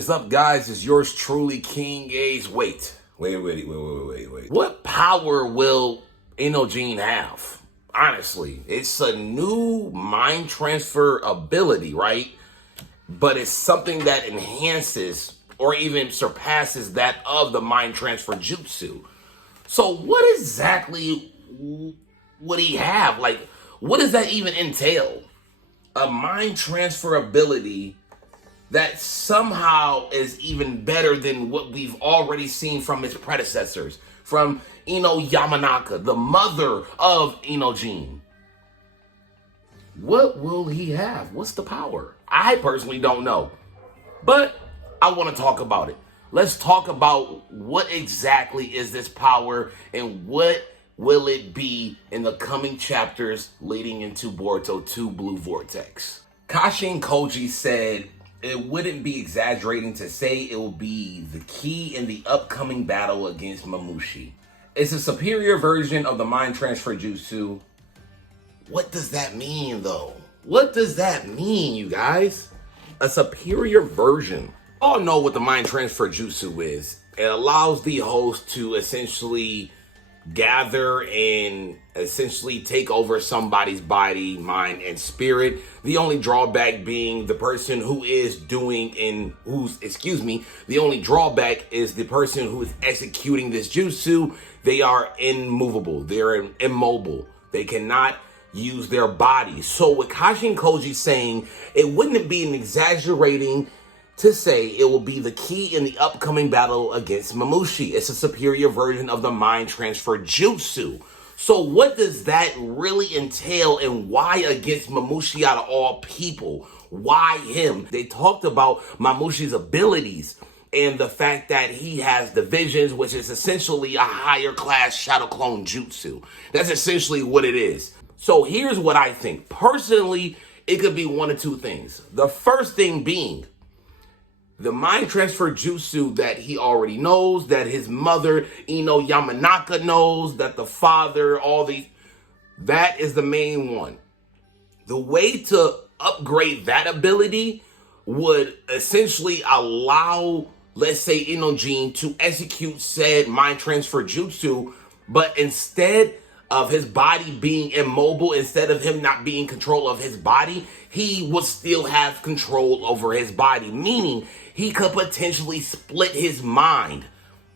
What's up, guys? It's yours truly, King A's. Wait. What power will INOJIN have? Honestly, it's a new mind transfer ability, right? But it's something that enhances or even surpasses that of the mind transfer jutsu. So what exactly would he have? Like, what does that even entail? A mind transfer ability that somehow is even better than what we've already seen from his predecessors, from Yamanaka, the mother of INOJIN. What will he have? What's the power? I personally don't know, but I want to talk about it. Let's talk about what exactly is this power and what will it be in the coming chapters leading into Boruto 2 Blue Vortex. Kashin Koji said, "It wouldn't be exaggerating to say it will be the key in the upcoming battle against Mamushi. It's a superior version of the mind transfer jutsu." What does that mean, though? What does that mean, you guys? A superior version. All know what the mind transfer jutsu is. It allows the host to essentially gather and essentially take over somebody's body, mind, and spirit. The only drawback being the person who is the only drawback is the person who is executing this jutsu. They are immovable. They're immobile. They cannot use their body. So with Kashin Koji saying, it wouldn't be an exaggerating to say it will be the key in the upcoming battle against Mamushi. It's a superior version of the mind transfer jutsu. So what does that really entail, and why against Mamushi out of all people? Why him? They talked about Mamushi's abilities and the fact that he has divisions, which is essentially a higher class shadow clone jutsu. That's essentially what it is. So here's what I think. Personally, it could be one of two things. The first thing being the mind transfer jutsu that he already knows, that his mother, Yamanaka, knows, that the father, that is the main one. The way to upgrade that ability would essentially allow, let's say, INOJIN to execute said mind transfer jutsu, but instead of his body being immobile, instead of him not being in control of his body, he would still have control over his body, meaning he could potentially split his mind.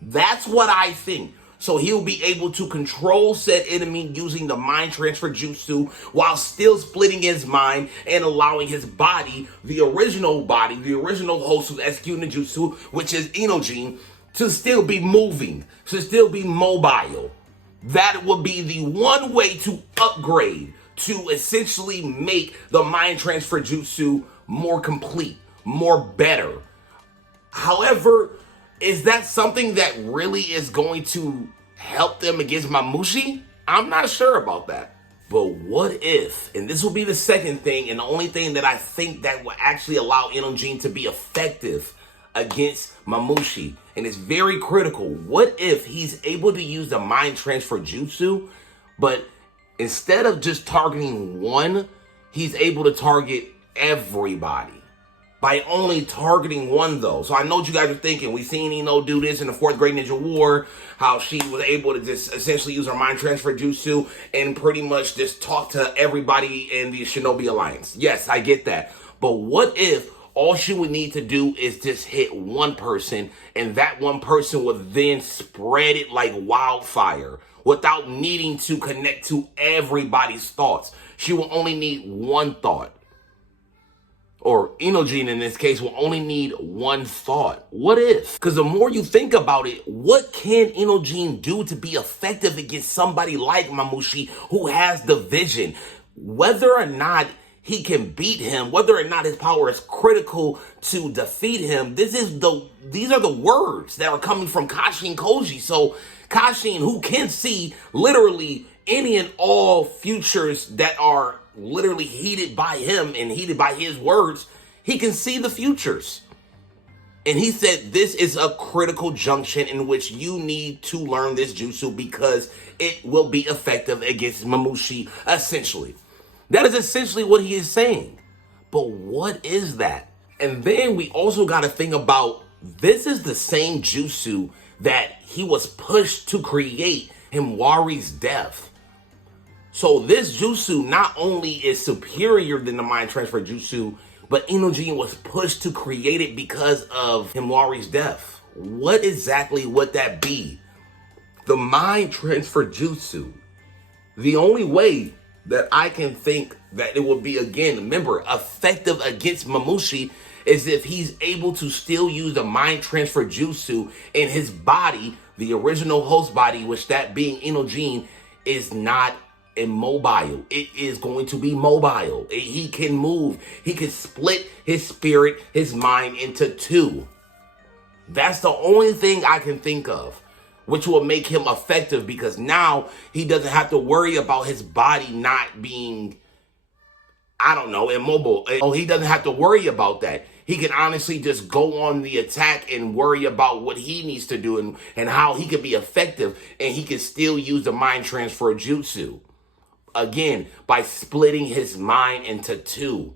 That's what I think. So he'll be able to control said enemy using the mind transfer jutsu while still splitting his mind and allowing his body, the original host who's executing the jutsu, which is INOJIN, to still be moving, to still be mobile. That would be the one way to upgrade, to essentially make the mind transfer jutsu more complete, more better. However, is that something that really is going to help them against Mamushi? I'm not sure about that. But what if, and this will be the second thing, and the only thing that I think that will actually allow INOJIN to be effective against Mamushi, and it's very critical. What if he's able to use the mind transfer jutsu, but instead of just targeting one, he's able to target everybody by only targeting one, though? So I know what you guys are thinking. We've seen Ino do this in the 4th Grade Ninja War, how she was able to just essentially use her mind transfer jutsu and pretty much just talk to everybody in the Shinobi Alliance. Yes, I get that. But what if all she would need to do is just hit one person, and that one person would then spread it like wildfire without needing to connect to everybody's thoughts? She will only need one thought. Or INOJIN in this case will only need one thought. What if? Because the more you think about it, what can INOJIN do to be effective against somebody like Mamushi who has the vision? Whether or not he can beat him, whether or not his power is critical to defeat him, these are the words that are coming from Kashin Koji. So Kashin, who can see literally any and all futures that are literally heated by him and heated by his words, he can see the futures. And he said this is a critical junction in which you need to learn this jutsu because it will be effective against Mamushi, essentially. That is essentially what he is saying. But what is that? And then we also got to think about, this is the same Jutsu that he was pushed to create Himawari's death. So this Jutsu not only is superior than the mind transfer Jutsu, but INOJIN was pushed to create it because of Himawari's death. What exactly would that be? The mind transfer Jutsu. The only way that I can think that it would be, again, remember, effective against Mamushi is if he's able to still use the mind transfer Jutsu in his body, the original host body, which that being INOJIN, is not immobile. It is going to be mobile. He can move. He can split his spirit, his mind into two. That's the only thing I can think of, which will make him effective, because now he doesn't have to worry about his body not being, I don't know, immobile. Oh, he doesn't have to worry about that. He can honestly just go on the attack and worry about what he needs to do and how he can be effective, and he can still use the mind transfer Jutsu. Again, by splitting his mind into two.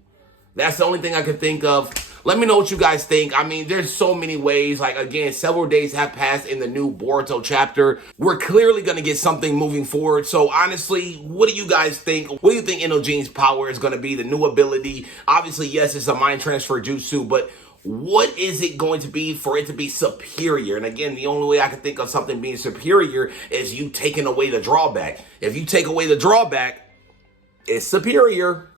That's the only thing I can think of. Let me know what you guys think. I mean, there's so many ways. Like, again, several days have passed in the new Boruto chapter. We're clearly going to get something moving forward. So, honestly, what do you guys think? What do you think INOJIN'S power is going to be? The new ability? Obviously, yes, it's a mind transfer jutsu, but what is it going to be for it to be superior? And again, the only way I can think of something being superior is you taking away the drawback. If you take away the drawback, it's superior.